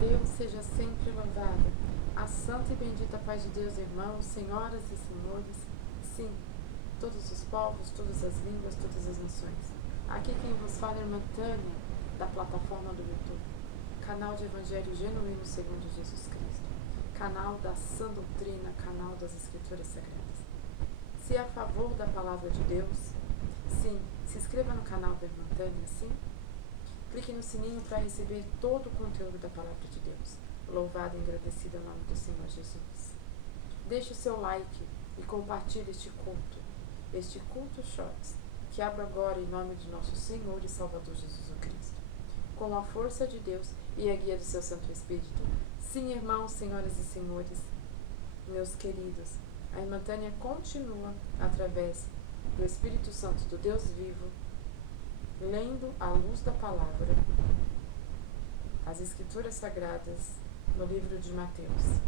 Deus seja sempre louvado. A santa e bendita paz de Deus, irmãos, senhoras e senhores, sim, todos os povos, todas as línguas, todas as nações. Aqui quem vos fala é a irmã Tânia, da plataforma do YouTube, canal de Evangelho Genuíno segundo Jesus Cristo, canal da sã doutrina, canal das Escrituras Sagradas. Se é a favor da palavra de Deus, sim, se inscreva no canal da irmã Tânia, sim. Clique no sininho para receber todo o conteúdo da Palavra de Deus. Louvado e agradecido é o nome do Senhor Jesus. Deixe o seu like e compartilhe este culto Shorts, que abro agora em nome de nosso Senhor e Salvador Jesus Cristo. Com a força de Deus e a guia do seu Santo Espírito. Sim, irmãos, senhoras e senhores, meus queridos, a irmã Tânia continua, através do Espírito Santo do Deus vivo, lendo à luz da palavra as Escrituras Sagradas no livro de Mateus.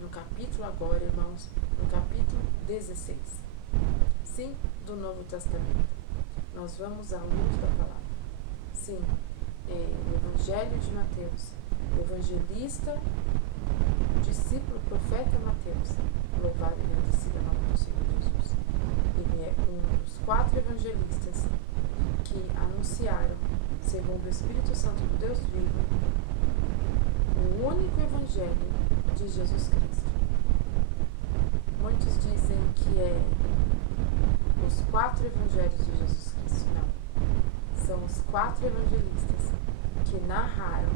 No capítulo agora, irmãos, no capítulo 16. Sim, do Novo Testamento. Nós vamos à luz da palavra. Sim, o Evangelho de Mateus, o evangelista, discípulo, profeta Mateus, louvado e agradecido ao nome do Senhor Jesus. Ele é um dos 4 evangelistas que anunciaram, segundo o Espírito Santo do Deus vivo, o único evangelho de Jesus Cristo. Muitos dizem que é os 4 evangelhos de Jesus Cristo. Não. São os 4 evangelistas que narraram,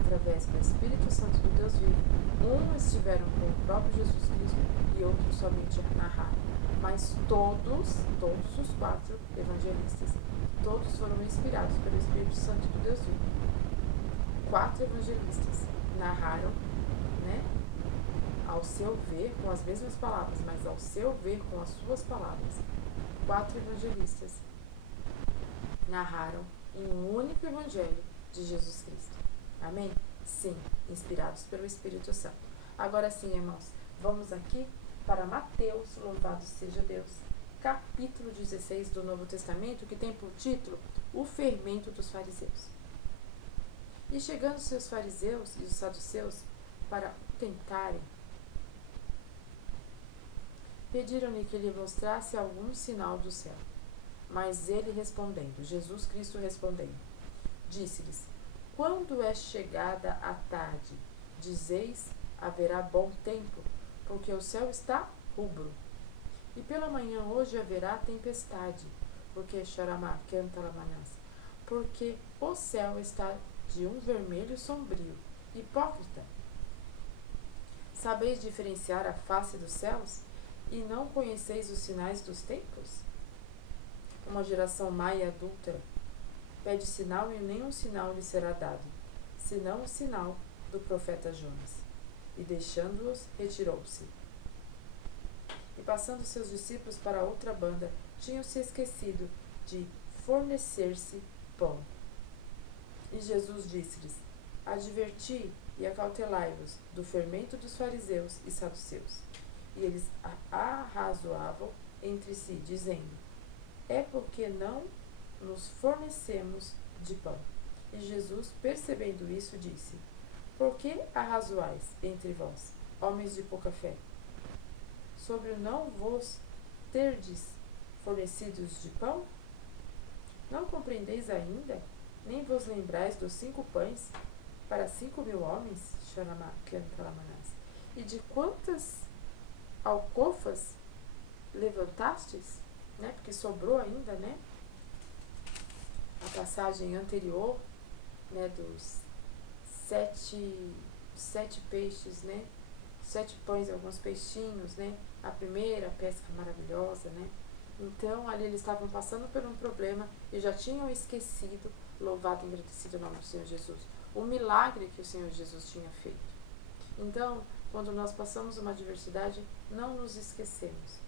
através do Espírito Santo do Deus vivo, estiveram com o próprio Jesus Cristo e outros somente narraram. Mas todos os 4 evangelistas, todos foram inspirados pelo Espírito Santo do Deus vivo. 4 evangelistas narraram, ao seu ver, com as mesmas palavras, mas ao seu ver, com as suas palavras. 4 evangelistas narraram em um único evangelho de Jesus Cristo. Amém? Sim, inspirados pelo Espírito Santo. Agora sim, irmãos, vamos aqui para Mateus, louvado seja Deus, capítulo 16 do Novo Testamento, que tem por título O Fermento dos Fariseus. E chegando seus fariseus e os saduceus para o tentarem, pediram-lhe que lhe mostrasse algum sinal do céu. Mas ele respondendo, Jesus Cristo respondendo, disse-lhes, quando é chegada a tarde, dizeis, haverá bom tempo, porque o céu está rubro. E pela manhã hoje haverá tempestade, porque Xaramá, Cantalamanás, porque o céu está de um vermelho sombrio. Hipócrita! Sabeis diferenciar a face dos céus, e não conheceis os sinais dos tempos? Uma geração má e adúltera pede sinal e nenhum sinal lhe será dado, senão o sinal do profeta Jonas. E deixando-os, retirou-se. E passando seus discípulos para outra banda, tinham-se esquecido de fornecer-se pão. E Jesus disse-lhes, adverti e acautelai-vos do fermento dos fariseus e saduceus. E eles arrazoavam entre si, dizendo, é porque não nos fornecemos de pão. E Jesus, percebendo isso, disse, por que arrazoais entre vós, homens de pouca fé? Sobre o não vos terdes fornecidos de pão? Não compreendeis ainda, nem vos lembrais dos 5 pães para 5.000 homens, e de quantas alcofas levantastes? Porque sobrou ainda, a passagem anterior, dos 7 peixes, 7 pães e alguns peixinhos, a primeira pesca maravilhosa, Então, ali eles estavam passando por um problema e já tinham esquecido, louvado e agradecido o nome do Senhor Jesus, o milagre que o Senhor Jesus tinha feito. Então, quando nós passamos uma adversidade, não nos esquecemos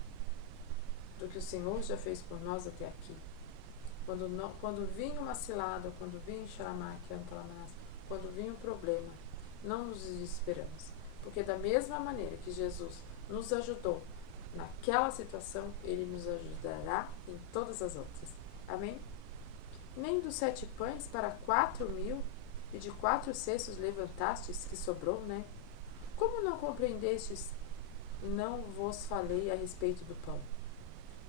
do que o Senhor já fez por nós até aqui. Quando vinha uma cilada, quando vinha quando vinha um problema, não nos desesperamos. Porque da mesma maneira que Jesus nos ajudou naquela situação, Ele nos ajudará em todas as outras. Amém? Nem dos 7 pães para 4.000 e de 4 cestos levantastes, que sobrou, né? Como não compreendestes? Não vos falei a respeito do pão,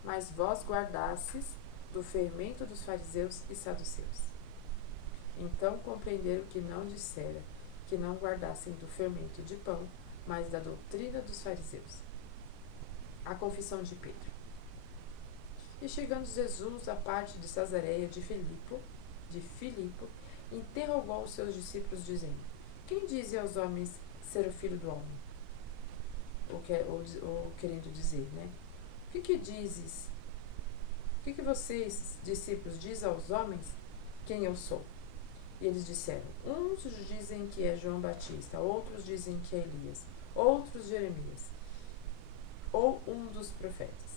mas vós guardastes do fermento dos fariseus e saduceus. Então compreenderam que não dissera que não guardassem do fermento de pão, mas da doutrina dos fariseus. A confissão de Pedro. E chegando Jesus à parte de Cesareia de Filipe, interrogou os seus discípulos, dizendo: Quem dizem aos homens ser o Filho do Homem? Ou querendo dizer, né? O que dizes? O que vocês, discípulos, dizem aos homens quem eu sou? E eles disseram: uns dizem que é João Batista, outros dizem que é Elias, outros Jeremias, ou um dos profetas.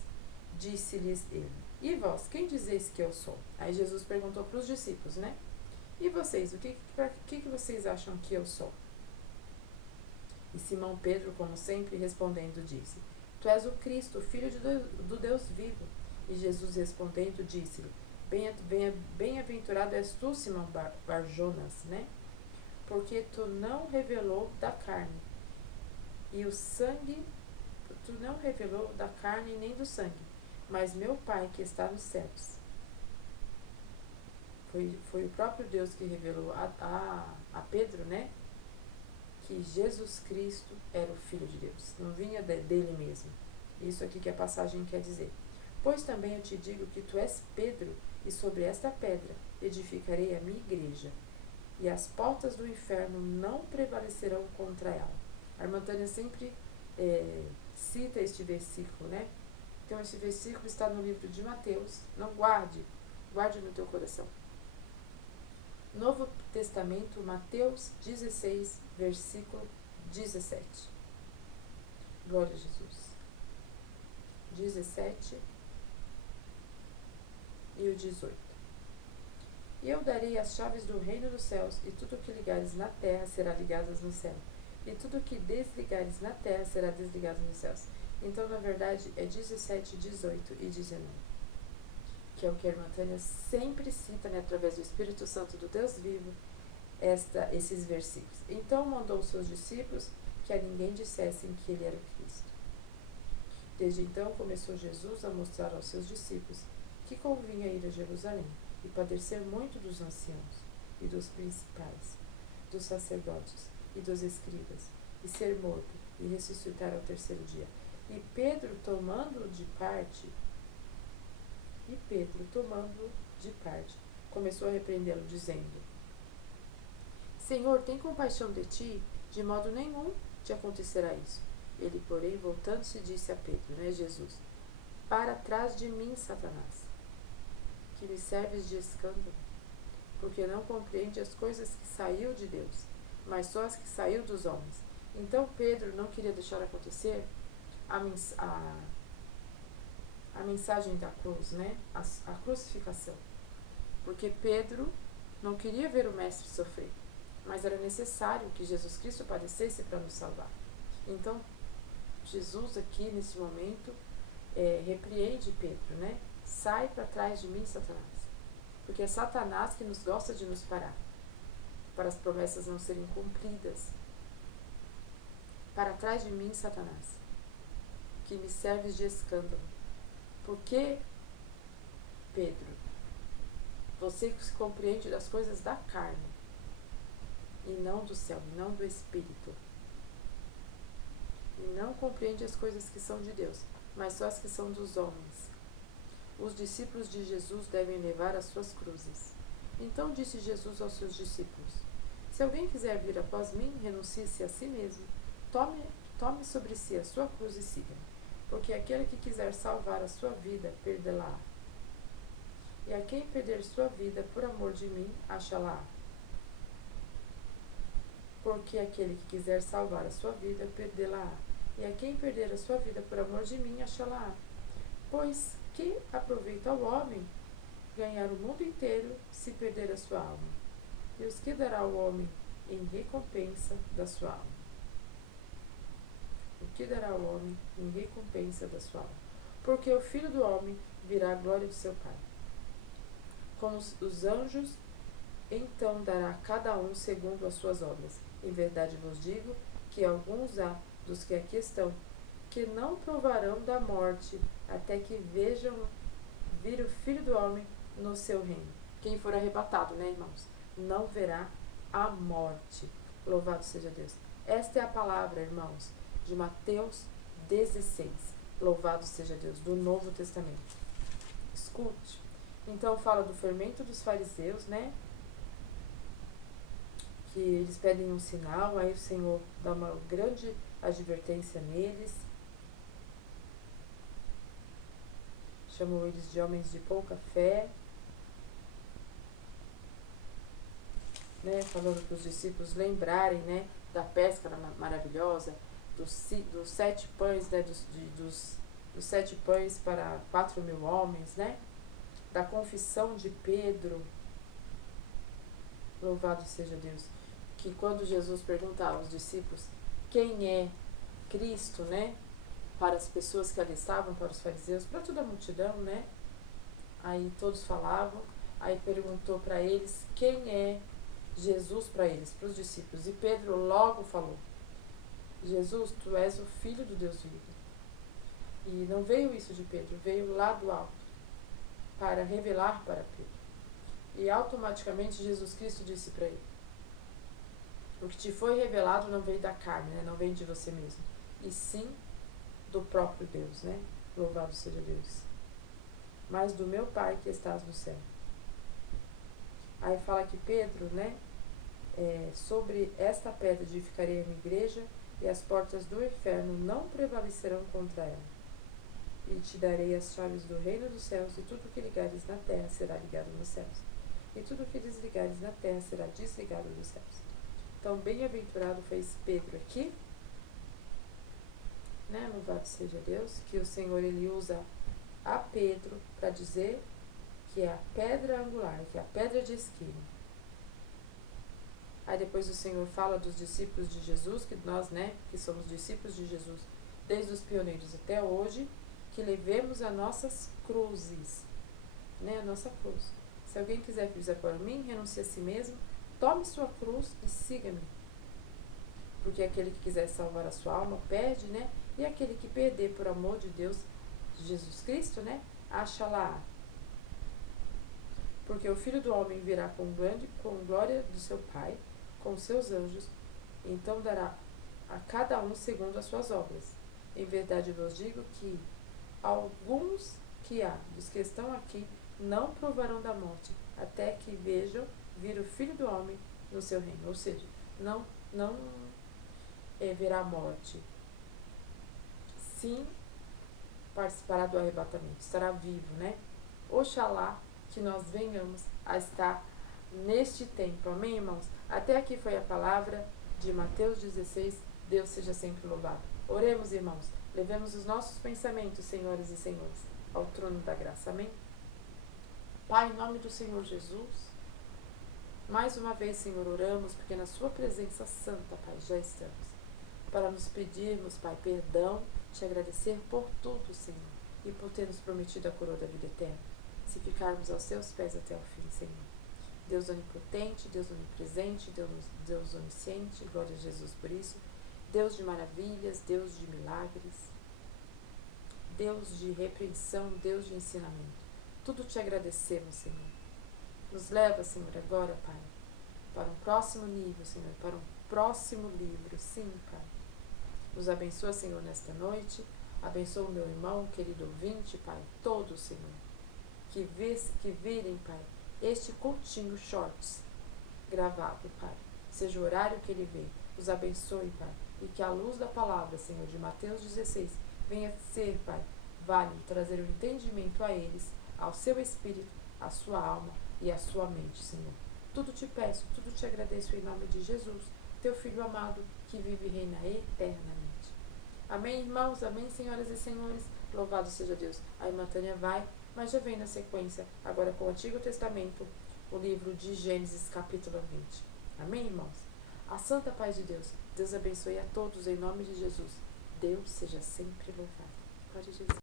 Disse-lhes ele: E vós, quem dizeis que eu sou? Aí Jesus perguntou para os discípulos, né? E vocês, o que vocês acham que eu sou? E Simão Pedro, como sempre, respondendo, disse: Tu és o Cristo, o Filho do Deus vivo. E Jesus respondendo, disse-lhe: Bem-aventurado és tu, Simão Barjonas, né? Porque tu não revelou da carne e o sangue, tu não revelou da carne nem do sangue, mas meu Pai que está nos céus. Foi o próprio Deus que revelou a Pedro, né? Que Jesus Cristo era o Filho de Deus, não vinha dele mesmo. Isso aqui que a passagem quer dizer. Pois também eu te digo que tu és Pedro, e sobre esta pedra edificarei a minha igreja, e as portas do inferno não prevalecerão contra ela. A irmã Tânia sempre cita este versículo, né? Então esse versículo está no livro de Mateus. Não guarde no teu coração. Novo Testamento, Mateus 16, versículo 17. Glória a Jesus. 17 e o 18. E eu darei as chaves do reino dos céus, e tudo o que ligares na terra será ligado no céu, e tudo o que desligares na terra será desligado nos céus. Então, na verdade, é 17, 18 e 19. Que é o que a irmã Tânia sempre cita, né, através do Espírito Santo do Deus vivo, esses versículos. Então mandou os seus discípulos que a ninguém dissessem que ele era o Cristo. Desde então começou Jesus a mostrar aos seus discípulos que convinha ir a Jerusalém e padecer muito dos anciãos e dos principais, dos sacerdotes e dos escribas, e ser morto e ressuscitar ao terceiro dia. E Pedro, tomando de parte, começou a repreendê-lo, dizendo: Senhor, tem compaixão de ti, de modo nenhum te acontecerá isso. Ele, porém, voltando-se, disse a Pedro, né, Jesus: Para trás de mim, Satanás, que me serves de escândalo, porque não compreende as coisas que saiu de Deus, mas só as que saiu dos homens. Então Pedro não queria deixar acontecer a mensagem da cruz, né? A crucificação. Porque Pedro não queria ver o mestre sofrer, mas era necessário que Jesus Cristo padecesse para nos salvar. Então, Jesus aqui, nesse momento, repreende Pedro, né? Sai para trás de mim, Satanás. Porque é Satanás que nos gosta de nos parar, para as promessas não serem cumpridas. Para trás de mim, Satanás, que me serves de escândalo. Porque, Pedro, você se compreende das coisas da carne, e não do céu, e não do Espírito. E não compreende as coisas que são de Deus, mas só as que são dos homens. Os discípulos de Jesus devem levar as suas cruzes. Então disse Jesus aos seus discípulos: Se alguém quiser vir após mim, renuncie-se a si mesmo, tome sobre si a sua cruz e siga-me. Porque aquele que quiser salvar a sua vida, perdê-la-á. E a quem perder sua vida por amor de mim, achá-la-á. Porque aquele que quiser salvar a sua vida, perdê-la-á. E a quem perder a sua vida por amor de mim, achá-la-á. Pois que aproveita ao homem ganhar o mundo inteiro se perder a sua alma? E os que dará o homem em recompensa da sua alma? O que dará o homem em recompensa da sua alma? Porque o Filho do Homem virá à glória de seu Pai, com os anjos então dará a cada um segundo as suas obras. Em verdade vos digo que alguns há dos que aqui estão, que não provarão da morte, até que vejam vir o Filho do Homem no seu reino. Quem for arrebatado, né, irmãos? Não verá a morte. Louvado seja Deus. Esta é a palavra, irmãos, de Mateus 16. Louvado seja Deus, do Novo Testamento. Escute. Então fala do fermento dos fariseus, né? Que eles pedem um sinal, aí o Senhor dá uma grande advertência neles. Chamou eles de homens de pouca fé. Né, falando para os discípulos lembrarem, né, da pesca maravilhosa, dos 7 pães, né, dos 7 pães para 4.000 homens, né, da confissão de Pedro. Louvado seja Deus. Que quando Jesus perguntava aos discípulos quem é Cristo, né, para as pessoas que ali estavam, para os fariseus, para toda a multidão, né, aí todos falavam, aí perguntou para eles quem é Jesus para eles, para os discípulos. E Pedro logo falou: Jesus, tu és o Filho do Deus vivo. E não veio isso de Pedro, veio lá do alto, para revelar para Pedro. E automaticamente Jesus Cristo disse para ele: o que te foi revelado não veio da carne, né? Não vem de você mesmo, e sim do próprio Deus, né? Louvado seja Deus. Mas do meu Pai que estás no céu. Aí fala que Pedro, né, sobre esta pedra edificarei a minha igreja, e as portas do inferno não prevalecerão contra ela. E te darei as chaves do reino dos céus, e tudo que ligares na terra será ligado nos céus, e tudo que desligares na terra será desligado dos céus. Então, bem-aventurado foi esse Pedro aqui, né, louvado seja Deus, que o Senhor ele usa a Pedro para dizer que é a pedra angular, que é a pedra de esquina. Aí depois o Senhor fala dos discípulos de Jesus, que nós, né, que somos discípulos de Jesus, desde os pioneiros até hoje, que levemos as nossas cruzes, né, a nossa cruz. Se alguém quiser fizer por mim, renuncie a si mesmo, tome sua cruz e siga-me. Porque aquele que quiser salvar a sua alma, perde, né, e aquele que perder por amor de Deus, de Jesus Cristo, né, acha-la. Porque o Filho do Homem virá com glória do seu Pai, com seus anjos, então dará a cada um segundo as suas obras. Em verdade vos digo que alguns que há dos que estão aqui não provarão da morte, até que vejam vir o Filho do Homem no seu reino. Ou seja, não verá a morte. Sim, participará do arrebatamento, estará vivo, né? Oxalá que nós venhamos a estar neste tempo. Amém, irmãos? Até aqui foi a palavra de Mateus 16. Deus seja sempre louvado. Oremos, irmãos. Levemos os nossos pensamentos, senhoras e senhores, ao trono da graça. Amém? Pai, em nome do Senhor Jesus, mais uma vez, Senhor, oramos, porque na sua presença santa, Pai, já estamos. Para nos pedirmos, Pai, perdão, te agradecer por tudo, Senhor, e por ter nos prometido a coroa da vida eterna, se ficarmos aos seus pés até o fim, Senhor. Deus onipotente, Deus onipresente, Deus onisciente, glória a Jesus por isso. Deus de maravilhas, Deus de milagres, Deus de repreensão, Deus de ensinamento. Tudo te agradecemos, Senhor. Nos leva, Senhor, agora, Pai, para um próximo nível, Senhor, para um próximo livro. Sim, Pai. Nos abençoa, Senhor, nesta noite. Abençoa o meu irmão, querido ouvinte, Pai, todos, Senhor, que virem, Pai, este cultinho shorts gravado, Pai. Seja o horário que ele vê. Os abençoe, Pai. E que a luz da palavra, Senhor, de Mateus 16, venha ser, Pai, válido, trazer o entendimento a eles, ao seu espírito, à sua alma e à sua mente, Senhor. Tudo te peço, tudo te agradeço em nome de Jesus, teu Filho amado, que vive e reina eternamente. Amém, irmãos? Amém, senhoras e senhores? Louvado seja Deus. A irmã Tânia vai, mas já vem na sequência, agora com o Antigo Testamento, o livro de Gênesis, capítulo 20. Amém, irmãos? A santa paz de Deus. Deus abençoe a todos em nome de Jesus. Deus seja sempre louvado. Glória a Jesus.